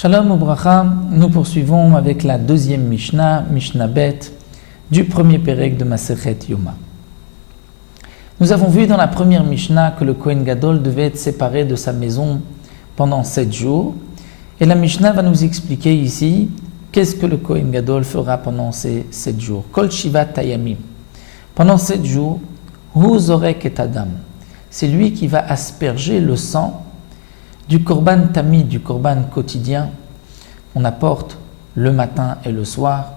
Shalom Ubracha, nous poursuivons avec la deuxième Mishnah, Mishnah Bet, du premier Pérec de Masechet Yoma. Nous avons vu dans la première Mishnah que le Kohen Gadol devait être séparé de sa maison pendant 7 jours. Et la Mishnah va nous expliquer ici qu'est-ce que le Kohen Gadol fera pendant ces 7 jours. Kol Shivat Tayamim. Pendant 7 jours, Hu Zorek et Adam. C'est lui qui va asperger le sang du korban tamid, du korban quotidien qu'on apporte le matin et le soir,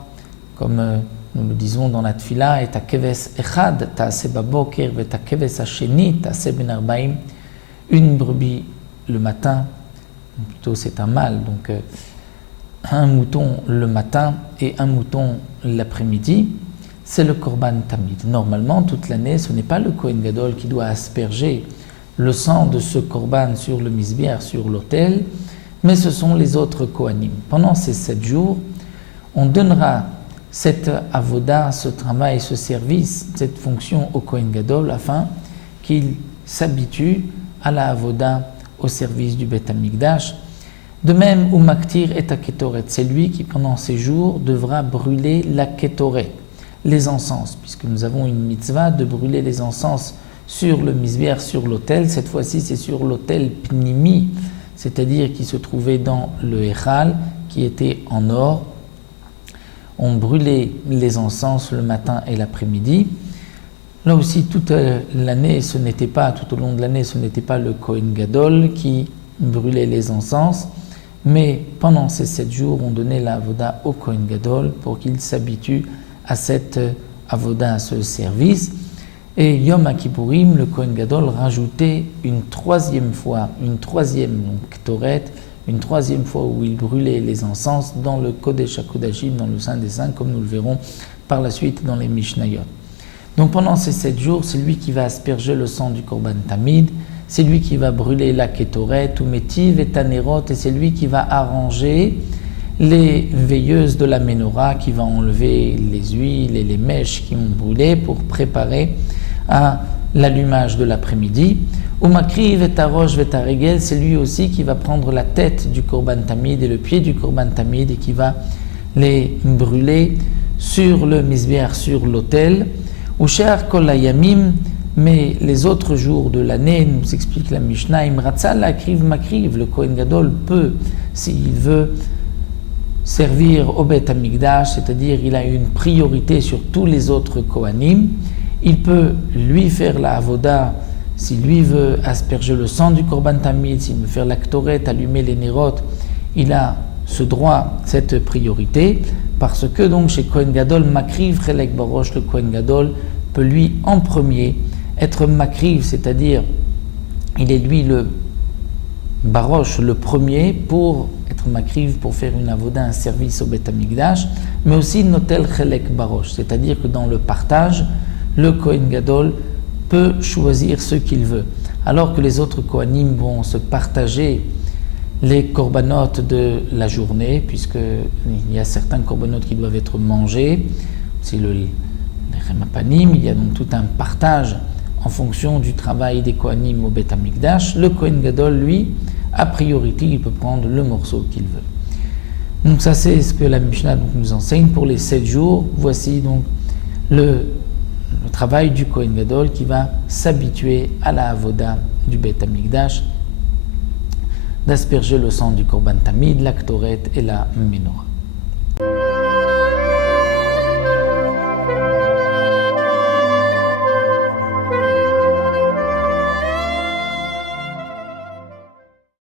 comme nous le disons dans la tfila, et ta keves echad, ta'aseh baboker, et ta keves hasheni, ta'aseh ben arbaim, une brebis le matin, plutôt c'est un mâle, donc un mouton le matin et un mouton l'après-midi, c'est le korban tamid. Normalement, toute l'année, ce n'est pas le Kohen Gadol qui doit asperger le sang de ce korban sur le misbiar, sur l'autel, mais ce sont les autres kohanim. Pendant ces 7 jours, on donnera cette avoda, ce travail, ce service, cette fonction au Kohen Gadol afin qu'il s'habitue à la avoda, au service du Beth Amikdash. De même, Umaktir et Ketoret, c'est lui qui pendant ces jours devra brûler la Ketoret, les encens, puisque nous avons une mitzvah de brûler les encens sur le misbiar, sur l'autel. Cette fois-ci, c'est sur l'autel pnimi, c'est-à-dire qui se trouvait dans le Echal, qui était en or. On brûlait les encens le matin et l'après-midi. Là aussi, toute l'année, tout au long de l'année, ce n'était pas le Kohen Gadol qui brûlait les encens, mais pendant ces 7 jours, on donnait la avoda au Kohen Gadol pour qu'il s'habitue à cette avoda, à ce service. Et Yom HaKippourim, le Kohen Gadol rajoutait une troisième Ketoret, une troisième fois où il brûlait les encens dans le Kodesh HaKodashim, dans le Saint des Saints, comme nous le verrons par la suite dans les Mishnayot. Donc pendant ces 7 jours, c'est lui qui va asperger le sang du Korban Tamid, c'est lui qui va brûler la Ketoret, ou Métiv et Tanerot, et c'est lui qui va arranger les veilleuses de la Ménorah, qui va enlever les huiles et les mèches qui ont brûlé pour préparer à l'allumage de l'après-midi. Umakriv et Tarosh et Taregel, c'est lui aussi qui va prendre la tête du Korban Tamid et le pied du Korban Tamid et qui va les brûler sur le misbiar, sur l'autel. Usher kol hayamim, mais les autres jours de l'année, nous explique la Mishnah, Imratzal akriv makriv, le Kohen Gadol peut, s'il veut, servir au Beth Amikdash, c'est-à-dire il a une priorité sur tous les autres Kohanim. Il peut lui faire la avoda, s'il lui veut asperger le sang du Korban Tamid, s'il veut faire la Ktoret, allumer les Nerot, il a ce droit, cette priorité, parce que donc chez Kohen Gadol, Makriv Chelek Barosh, le Kohen Gadol peut lui en premier être Makriv, c'est-à-dire il est lui le Barosh, le premier pour être Makriv, pour faire une avoda, un service au Beth Amikdash, mais aussi Notel Chelek Barosh, c'est-à-dire que dans le partage, le Kohen Gadol peut choisir ce qu'il veut, alors que les autres Kohanim vont se partager les korbanot de la journée, puisqu'il y a certains korbanot qui doivent être mangés, c'est les Remapanim, il y a donc tout un partage en fonction du travail des Kohanim au Beth Amikdash. Le Kohen Gadol, lui, a priorité, il peut prendre le morceau qu'il veut. Donc ça, c'est ce que la Mishnah nous enseigne pour les 7 jours. Voici donc le travail du Kohen Gadol qui va s'habituer à la avoda du Beth Amikdash, d'asperger le sang du Korban Tamid, la Ktoret et la Menorah.